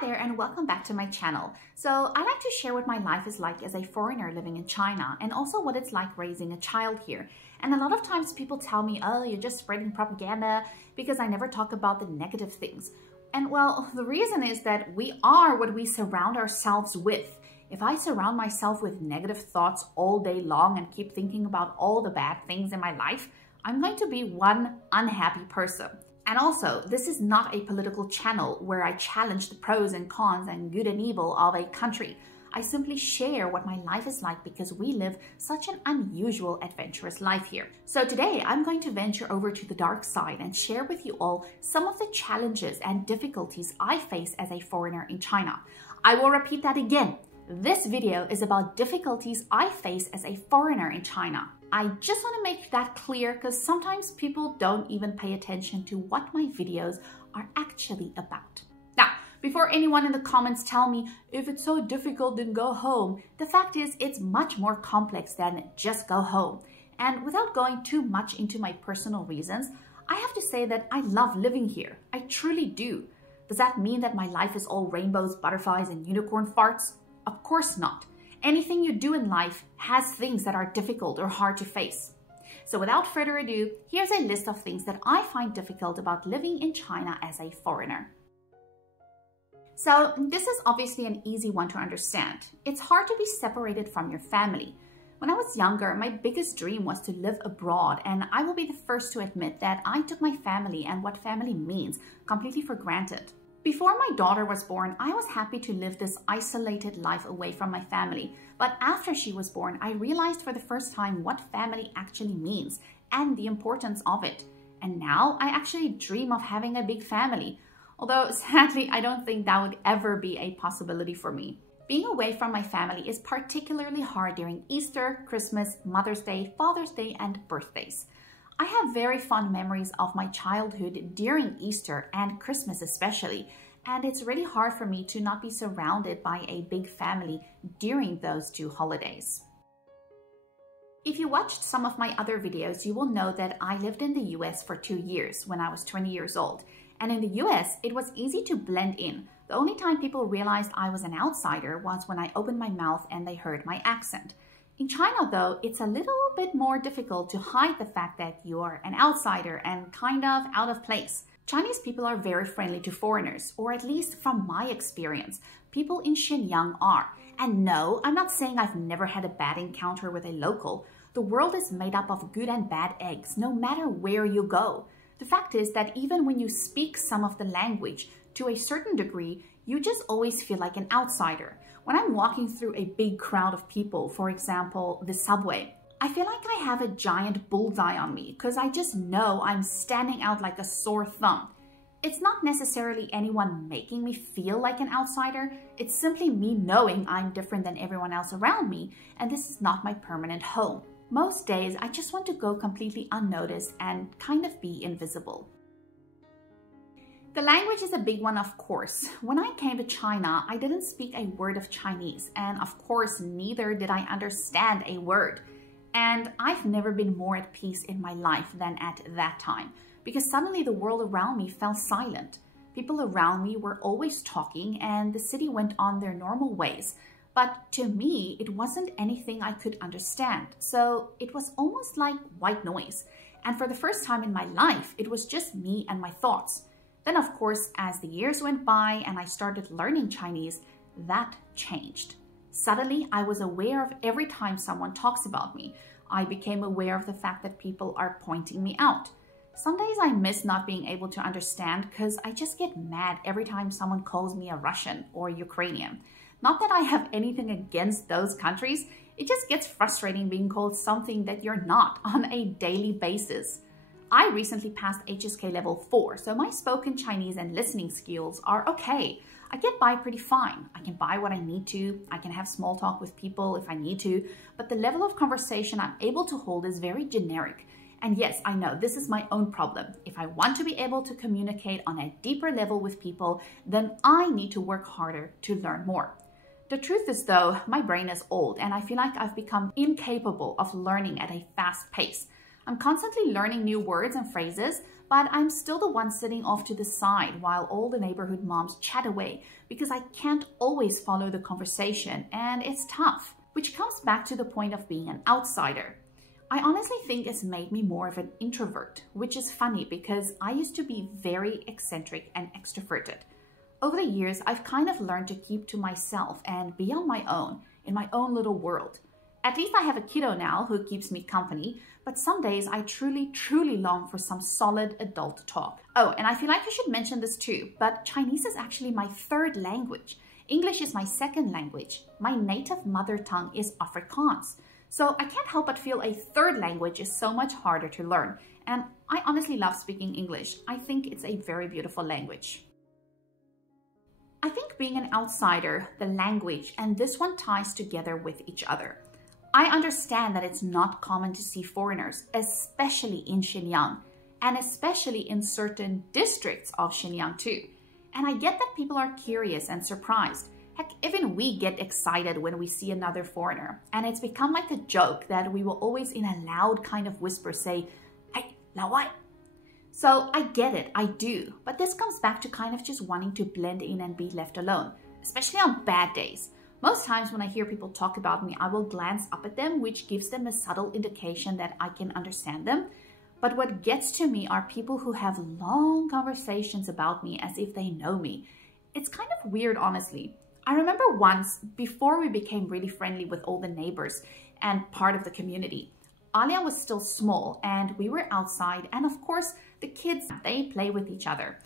Hi there and welcome back to my channel. So I like to share what my life is like as a foreigner living in China and also what it's like raising a child here. And a lot of times people tell me, oh, you're just spreading propaganda because I never talk about the negative things. And well, the reason is that we are what we surround ourselves with. If I surround myself with negative thoughts all day long and keep thinking about all the bad things in my life, I'm going to be one unhappy person. And also, this is not a political channel where I challenge the pros and cons and good and evil of a country. I simply share what my life is like because we live such an unusual, adventurous life here. So today, I'm going to venture over to the dark side and share with you all some of the challenges and difficulties I face as a foreigner in China. I will repeat that again. This video is about difficulties I face as a foreigner in China. I just want to make that clear because sometimes people don't even pay attention to what my videos are actually about. Now, before anyone in the comments tell me, if it's so difficult, then go home, the fact is it's much more complex than just go home. And without going too much into my personal reasons, I have to say that I love living here. I truly do. Does that mean that my life is all rainbows, butterflies, and unicorn farts? Of course not. Anything you do in life has things that are difficult or hard to face. So without further ado, here's a list of things that I find difficult about living in China as a foreigner. So this is obviously an easy one to understand. It's hard to be separated from your family. When I was younger, my biggest dream was to live abroad, and I will be the first to admit that I took my family and what family means completely for granted. Before my daughter was born, I was happy to live this isolated life away from my family. But after she was born, I realized for the first time what family actually means and the importance of it. And now I actually dream of having a big family. Although sadly, I don't think that would ever be a possibility for me. Being away from my family is particularly hard during Easter, Christmas, Mother's Day, Father's Day, and birthdays. I have very fond memories of my childhood during Easter and Christmas especially, and it's really hard for me to not be surrounded by a big family during those two holidays. If you watched some of my other videos, you will know that I lived in the US for 2 years when I was 20 years old. And in the US, it was easy to blend in. The only time people realized I was an outsider was when I opened my mouth and they heard my accent. In China, though, it's a little bit more difficult to hide the fact that you are an outsider and kind of out of place. Chinese people are very friendly to foreigners, or at least from my experience, people in Shenyang are. And no, I'm not saying I've never had a bad encounter with a local. The world is made up of good and bad eggs, no matter where you go. The fact is that even when you speak some of the language, to a certain degree, you just always feel like an outsider. When I'm walking through a big crowd of people, for example, the subway, I feel like I have a giant bullseye on me because I just know I'm standing out like a sore thumb. It's not necessarily anyone making me feel like an outsider. It's simply me knowing I'm different than everyone else around me, and this is not my permanent home. Most days, I just want to go completely unnoticed and kind of be invisible. The language is a big one, of course. When I came to China, I didn't speak a word of Chinese, and of course, neither did I understand a word. And I've never been more at peace in my life than at that time, because suddenly the world around me fell silent. People around me were always talking, and the city went on their normal ways. But to me, it wasn't anything I could understand, so it was almost like white noise. And for the first time in my life, it was just me and my thoughts. Then, of course, as the years went by and I started learning Chinese, that changed. Suddenly, I was aware of every time someone talks about me. I became aware of the fact that people are pointing me out. Some days I miss not being able to understand because I just get mad every time someone calls me a Russian or Ukrainian. Not that I have anything against those countries, it just gets frustrating being called something that you're not on a daily basis. I recently passed HSK level 4, so my spoken Chinese and listening skills are okay. I get by pretty fine. I can buy what I need to. I can have small talk with people if I need to, but the level of conversation I'm able to hold is very generic. And yes, I know this is my own problem. If I want to be able to communicate on a deeper level with people, then I need to work harder to learn more. The truth is though, my brain is old and I feel like I've become incapable of learning at a fast pace. I'm constantly learning new words and phrases, but I'm still the one sitting off to the side while all the neighborhood moms chat away because I can't always follow the conversation and it's tough, which comes back to the point of being an outsider. I honestly think it's made me more of an introvert, which is funny because I used to be very eccentric and extroverted. Over the years, I've kind of learned to keep to myself and be on my own, in my own little world. At least I have a kiddo now who keeps me company, but some days I truly long for some solid adult talk. Oh, and I feel like I should mention this too, but Chinese is actually my third language. English is my second language. My native mother tongue is Afrikaans. So I can't help but feel a third language is so much harder to learn. And I honestly love speaking English. I think it's a very beautiful language. I think being an outsider, the language, and this one ties together with each other. I understand that it's not common to see foreigners, especially in Xinjiang, and especially in certain districts of Xinjiang too. And I get that people are curious and surprised. Heck, even we get excited when we see another foreigner. And it's become like a joke that we will always in a loud kind of whisper say, "Hey, Lao Wai." So I get it, I do. But this comes back to kind of just wanting to blend in and be left alone, especially on bad days. Most times when I hear people talk about me, I will glance up at them, which gives them a subtle indication that I can understand them. But what gets to me are people who have long conversations about me as if they know me. It's kind of weird, honestly. I remember once, before we became really friendly with all the neighbors and part of the community, Alia was still small and we were outside, and of course the kids, they play with each other.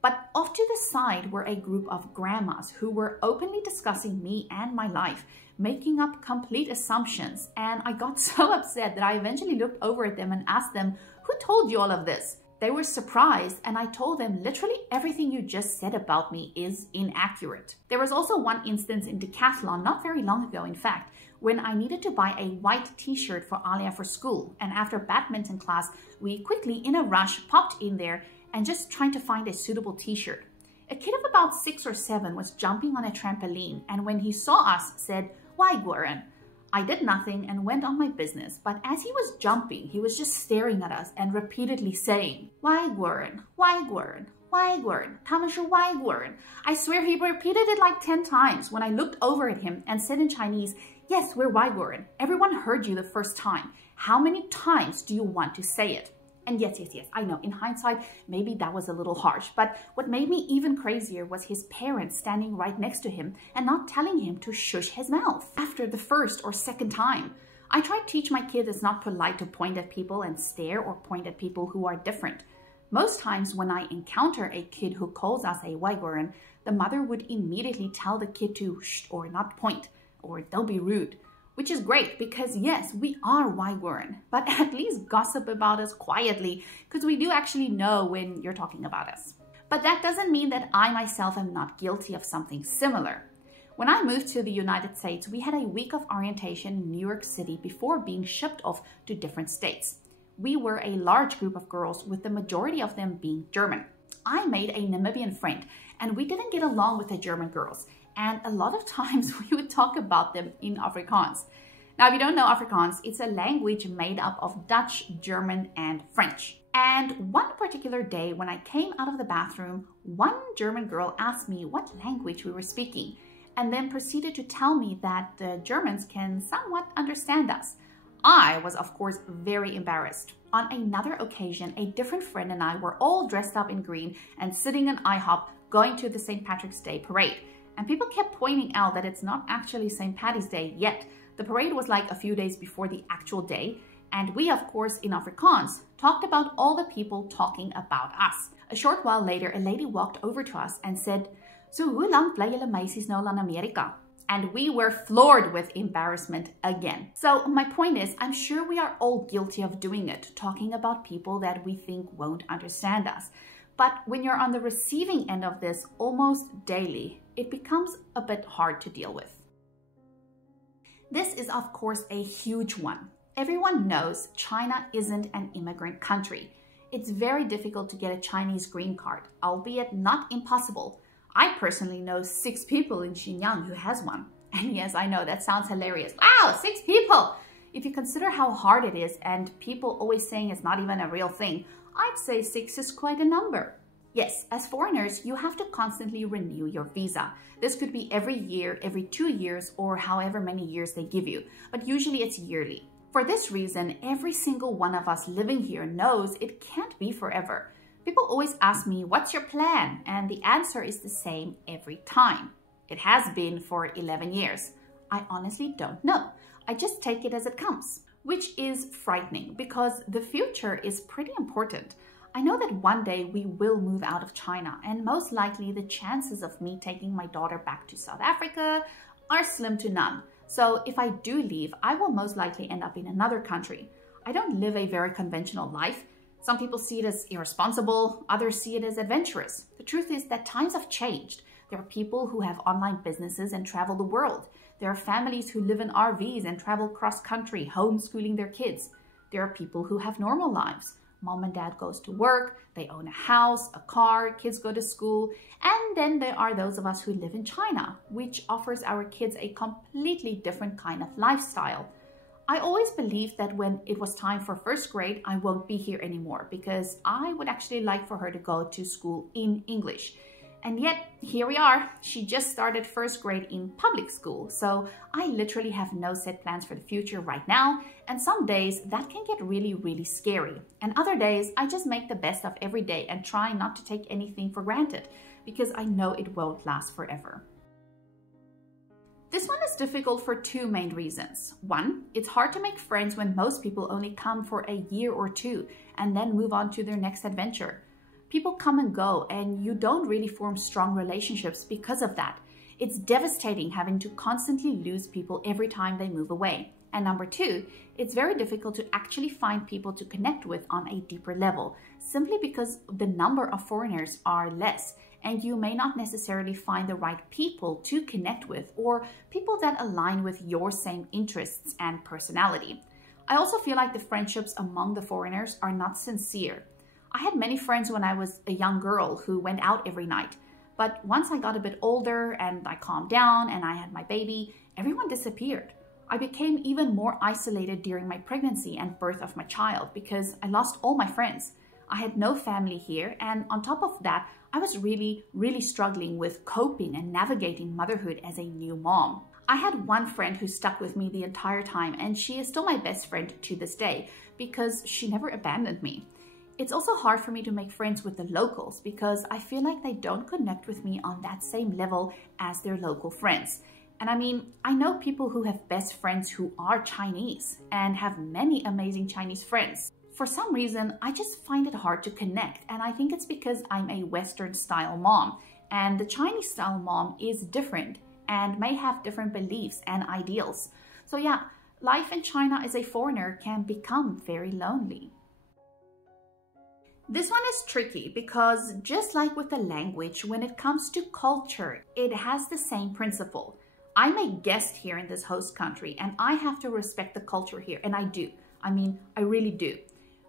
But off to the side were a group of grandmas who were openly discussing me and my life, making up complete assumptions, and I got so upset that I eventually looked over at them and asked them, "Who told you all of this?" They were surprised, and I told them literally everything you just said about me is inaccurate. There was also one instance in Decathlon, not very long ago in fact, when I needed to buy a white t-shirt for Alia for school, and after badminton class, we quickly in a rush popped in there and just trying to find a suitable t-shirt. A kid of about 6 or 7 was jumping on a trampoline, and when he saw us said, "Why, Guoren?" I did nothing and went on my business, but as he was jumping, he was just staring at us and repeatedly saying, "Why, Guoren? Why, Guoren? Why, Guoren? 他们是外国人." I swear he repeated it like 10 times when I looked over at him and said in Chinese, "Yes, we're Waigoran. Everyone heard you the first time. How many times do you want to say it?" And yes, I know, in hindsight, maybe that was a little harsh, but what made me even crazier was his parents standing right next to him and not telling him to shush his mouth after the first or second time. I try to teach my kids it's not polite to point at people and stare or point at people who are different. Most times when I encounter a kid who calls us a Waigoran, the mother would immediately tell the kid to shh or not point or don't be rude. Which is great because yes, we are Waigoran, but at least gossip about us quietly because we do actually know when you're talking about us. But that doesn't mean that I myself am not guilty of something similar. When I moved to the United States, we had a week of orientation in New York City before being shipped off to different states. We were a large group of girls with the majority of them being German. I made a Namibian friend and we didn't get along with the German girls. And a lot of times we would talk about them in Afrikaans. Now, if you don't know Afrikaans, it's a language made up of Dutch, German, and French. And one particular day when I came out of the bathroom, one German girl asked me what language we were speaking, and then proceeded to tell me that the Germans can somewhat understand us. I was, of course, very embarrassed. On another occasion, a different friend and I were all dressed up in green and sitting in IHOP going to the St. Patrick's Day parade. And people kept pointing out that it's not actually St. Paddy's Day yet. The parade was like a few days before the actual day. And we, of course, in Afrikaans, talked about all the people talking about us. A short while later, a lady walked over to us and said, "So hoe lang bly julle meisies nou al in Amerika?" And we were floored with embarrassment again. So my point is, I'm sure we are all guilty of doing it, talking about people that we think won't understand us. But when you're on the receiving end of this almost daily, it becomes a bit hard to deal with. This is, of course, a huge one. Everyone knows China isn't an immigrant country. It's very difficult to get a Chinese green card, albeit not impossible. I personally know 6 people in Xinjiang who has one. And yes, I know that sounds hilarious. Wow, 6 people! If you consider how hard it is and people always saying it's not even a real thing, I'd say 6 is quite a number. Yes, as foreigners, you have to constantly renew your visa. This could be every year, every 2 years, or however many years they give you, but usually it's yearly. For this reason, every single one of us living here knows it can't be forever. People always ask me, what's your plan? And the answer is the same every time. It has been for 11 years. I honestly don't know. I just take it as it comes, which is frightening because the future is pretty important. I know that one day we will move out of China, and most likely the chances of me taking my daughter back to South Africa are slim to none. So if I do leave, I will most likely end up in another country. I don't live a very conventional life. Some people see it as irresponsible, others see it as adventurous. The truth is that times have changed. There are people who have online businesses and travel the world. There are families who live in RVs and travel cross-country, homeschooling their kids. There are people who have normal lives. Mom and dad goes to work, they own a house, a car, kids go to school, and then there are those of us who live in China, which offers our kids a completely different kind of lifestyle. I always believed that when it was time for first grade, I won't be here anymore because I would actually like for her to go to school in English. And yet, here we are. She just started first grade in public school, so I literally have no set plans for the future right now, and some days that can get really, really scary. And other days, I just make the best of every day and try not to take anything for granted, because I know it won't last forever. This one is difficult for two main reasons. One, it's hard to make friends when most people only come for a year or two and then move on to their next adventure. People come and go, and you don't really form strong relationships because of that. It's devastating having to constantly lose people every time they move away. And number two, it's very difficult to actually find people to connect with on a deeper level, simply because the number of foreigners are less, and you may not necessarily find the right people to connect with or people that align with your same interests and personality. I also feel like the friendships among the foreigners are not sincere. I had many friends when I was a young girl who went out every night. But once I got a bit older and I calmed down and I had my baby, everyone disappeared. I became even more isolated during my pregnancy and birth of my child because I lost all my friends. I had no family here, and on top of that, I was really struggling with coping and navigating motherhood as a new mom. I had one friend who stuck with me the entire time, and she is still my best friend to this day because she never abandoned me. It's also hard for me to make friends with the locals because I feel like they don't connect with me on that same level as their local friends. And I mean, I know people who have best friends who are Chinese and have many amazing Chinese friends. For some reason, I just find it hard to connect, and I think it's because I'm a Western style mom, and the Chinese style mom is different and may have different beliefs and ideals. So yeah, life in China as a foreigner can become very lonely. This one is tricky because just like with the language, when it comes to culture, it has the same principle. I'm a guest here in this host country and I have to respect the culture here, and I do. I mean, I really do.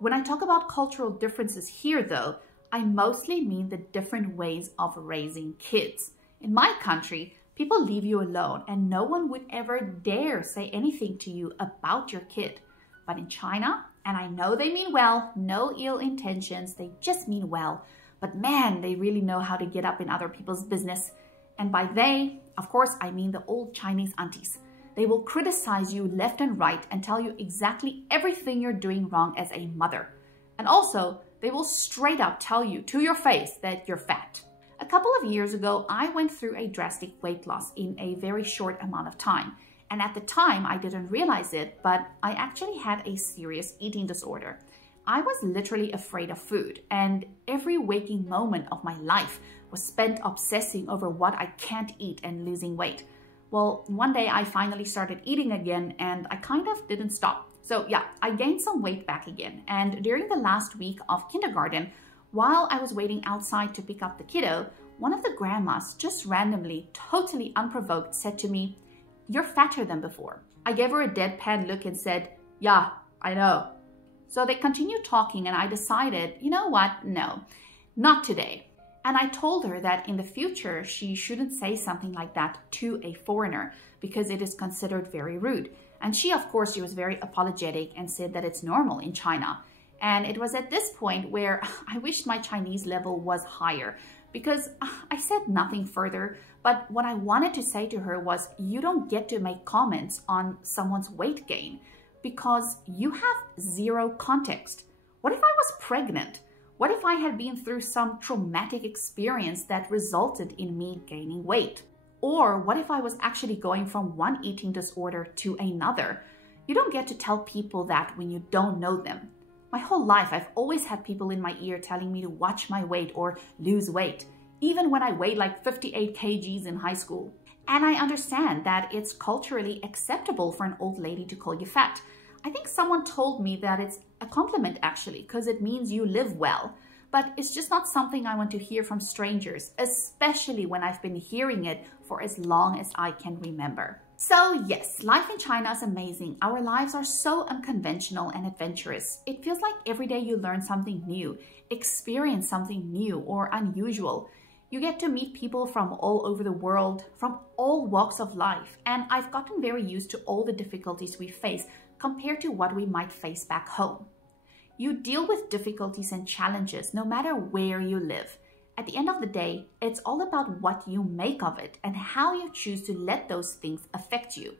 When I talk about cultural differences here though, I mostly mean the different ways of raising kids. In my country, people leave you alone and no one would ever dare say anything to you about your kid. But in China, and I know they mean well, no ill intentions, they just mean well. But man, they really know how to get up in other people's business. And by they, of course, I mean the old Chinese aunties. They will criticize you left and right and tell you exactly everything you're doing wrong as a mother. And also, they will straight up tell you to your face that you're fat. A couple of years ago, I went through a drastic weight loss in a very short amount of time. And at the time, I didn't realize it, but I actually had a serious eating disorder. I was literally afraid of food, and every waking moment of my life was spent obsessing over what I can't eat and losing weight. Well, one day I finally started eating again, and I kind of didn't stop. So yeah, I gained some weight back again. And during the last week of kindergarten, while I was waiting outside to pick up the kiddo, one of the grandmas just randomly, totally unprovoked, said to me, "You're fatter than before." I gave her a deadpan look and said, "Yeah, I know." So they continued talking and I decided, you know what? No, not today. And I told her that in the future, she shouldn't say something like that to a foreigner because it is considered very rude. And she, of course, she was very apologetic and said that it's normal in China. And it was at this point where I wished my Chinese level was higher, because I said nothing further, but what I wanted to say to her was, you don't get to make comments on someone's weight gain because you have zero context. What if I was pregnant? What if I had been through some traumatic experience that resulted in me gaining weight? Or what if I was actually going from one eating disorder to another? You don't get to tell people that when you don't know them. My whole life, I've always had people in my ear telling me to watch my weight or lose weight, even when I weighed like 58 kgs in high school. And I understand that it's culturally acceptable for an old lady to call you fat. I think someone told me that it's a compliment actually, because it means you live well. But it's just not something I want to hear from strangers, especially when I've been hearing it for as long as I can remember. So yes, life in China is amazing. Our lives are so unconventional and adventurous. It feels like every day you learn something new, experience something new or unusual. You get to meet people from all over the world, from all walks of life. And I've gotten very used to all the difficulties we face compared to what we might face back home. You deal with difficulties and challenges no matter where you live. At the end of the day, it's all about what you make of it and how you choose to let those things affect you.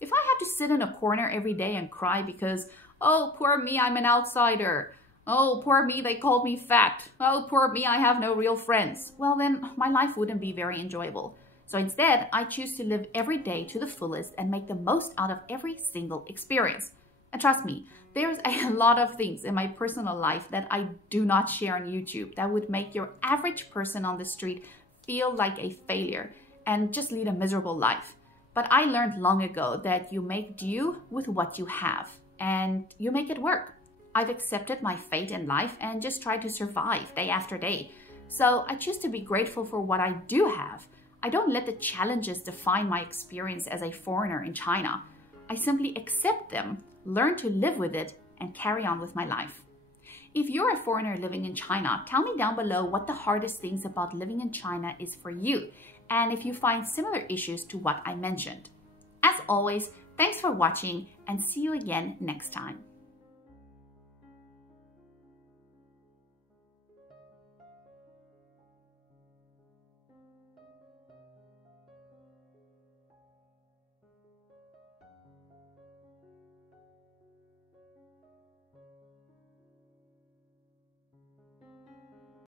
If I had to sit in a corner every day and cry because, oh, poor me, I'm an outsider. Oh, poor me, they called me fat. Oh, poor me, I have no real friends. Well, then my life wouldn't be very enjoyable. So instead, I choose to live every day to the fullest and make the most out of every single experience. And trust me, there's a lot of things in my personal life that I do not share on YouTube that would make your average person on the street feel like a failure and just lead a miserable life. But I learned long ago that you make do with what you have and you make it work. I've accepted my fate in life and just try to survive day after day. So I choose to be grateful for what I do have. I don't let the challenges define my experience as a foreigner in China. I simply accept them, learn to live with it, and carry on with my life. If you're a foreigner living in China, tell me down below what the hardest things about living in China is for you, and if you find similar issues to what I mentioned. As always, thanks for watching and see you again next time.